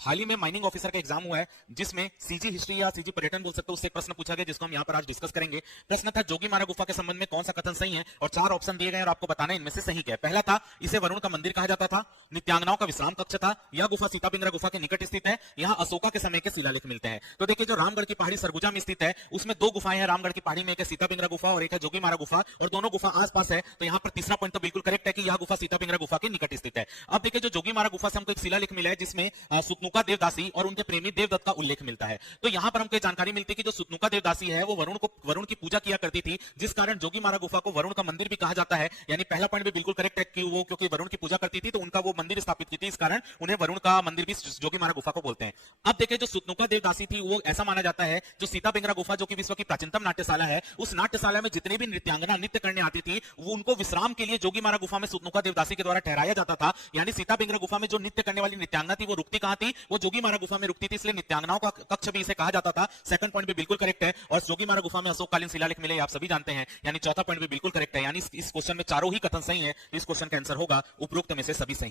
हाल ही में mining officer का exam हुआ है जिसमें सीजी हिस्ट्री या सीजी पर्यटन बोल सकते हो, उससे एक प्रश्न पूछा गया जिसको हम यहाँ पर आज डिस्कस करेंगे। प्रश्न था जोगीमारा गुफा के संबंध में कौन सा कथन सही है और चार ऑप्शन दिए गए और आपको बताना है इनमें से सही क्या है। पहला था इसे वरुण का मंदिर कहा जाता था, नित्यांगनाओं का विश्राम कक्ष था, यह गुफा सीता पिंगरा गुफा के निकट स्थित है, यहाँ अशोका के समय के शिलालेख मिलते हैं। तो देखिए जो रामगढ़ की पहाड़ी सरगुजा में स्थित है उसमें दो गुफाएं हैं रामगढ़ की पहाड़ी में, एक है सीता पिंगरा गुफा और एक है जोगीमारा गुफा, और दोनों गुफा आसपास है। तो यहाँ पर तीसरा पॉइंट तो बिल्कुल करेक्ट है कि यह गुफा सीता पिंगरा गुफा के निकट स्थित है। अब देखिए जो जोगीमारा गुफा से हमको एक शिलालेख मिला है जिसमें सुतनुका देवदासी और उनके प्रेमी देवदत्त का उल्लेख मिलता है। तो यहाँ पर हमको जानकारी मिलती है कि जो सुतनुका देवदासी है वो वरुण की पूजा किया करती थी, जिस कारण जोगीमारा गुफा को वरुण का मंदिर भी कहा जाता है। यानी पहला पॉइंट भी बिल्कुल करेक्ट है कि वो क्योंकि वरुण की पूजा करती थी तो उनका वो मंदिर स्थापित की थी, इस कारण उन्हें वरुण का मंदिर भी जोगीमारा गुफा को बोलते हैं। अब देखिए जो सुतनुका देवदासी थी वो ऐसा माना जाता है जो सीता पिंगरा गुफा जो कि विश्व की प्राचीनतम नाट्यशाला है, उस नाट्यशाला में जितनी भी नृत्यांगना नृत्य करने आती थी वो उनको विश्राम के लिए जोगीमारा गुफा में सुतनुका देवदासी के द्वारा ठहराया जाता था। यानी सीता पिंगरा गुफा में जो नृत्य करने वाली नृत्यांगना थी वो रुकती कहां थी, वो जोगीमारा गुफा में रुकती थी, इसलिए नृत्यांगनाओं का कक्ष भी इसे कहा जाता था। सेकंड पॉइंट भी बिल्कुल करेक्ट है। और जोगीमारा गुफा में अशोककालीन शिलालेख मिले आप सभी जानते हैं। यानी चौथा पॉइंट भी बिल्कुल करेक्ट है। यानी इस क्वेश्चन में चारों ही कथन सही है। इस क्वेश्चन का आंसर होगा उपरोक्त में से सभी सही।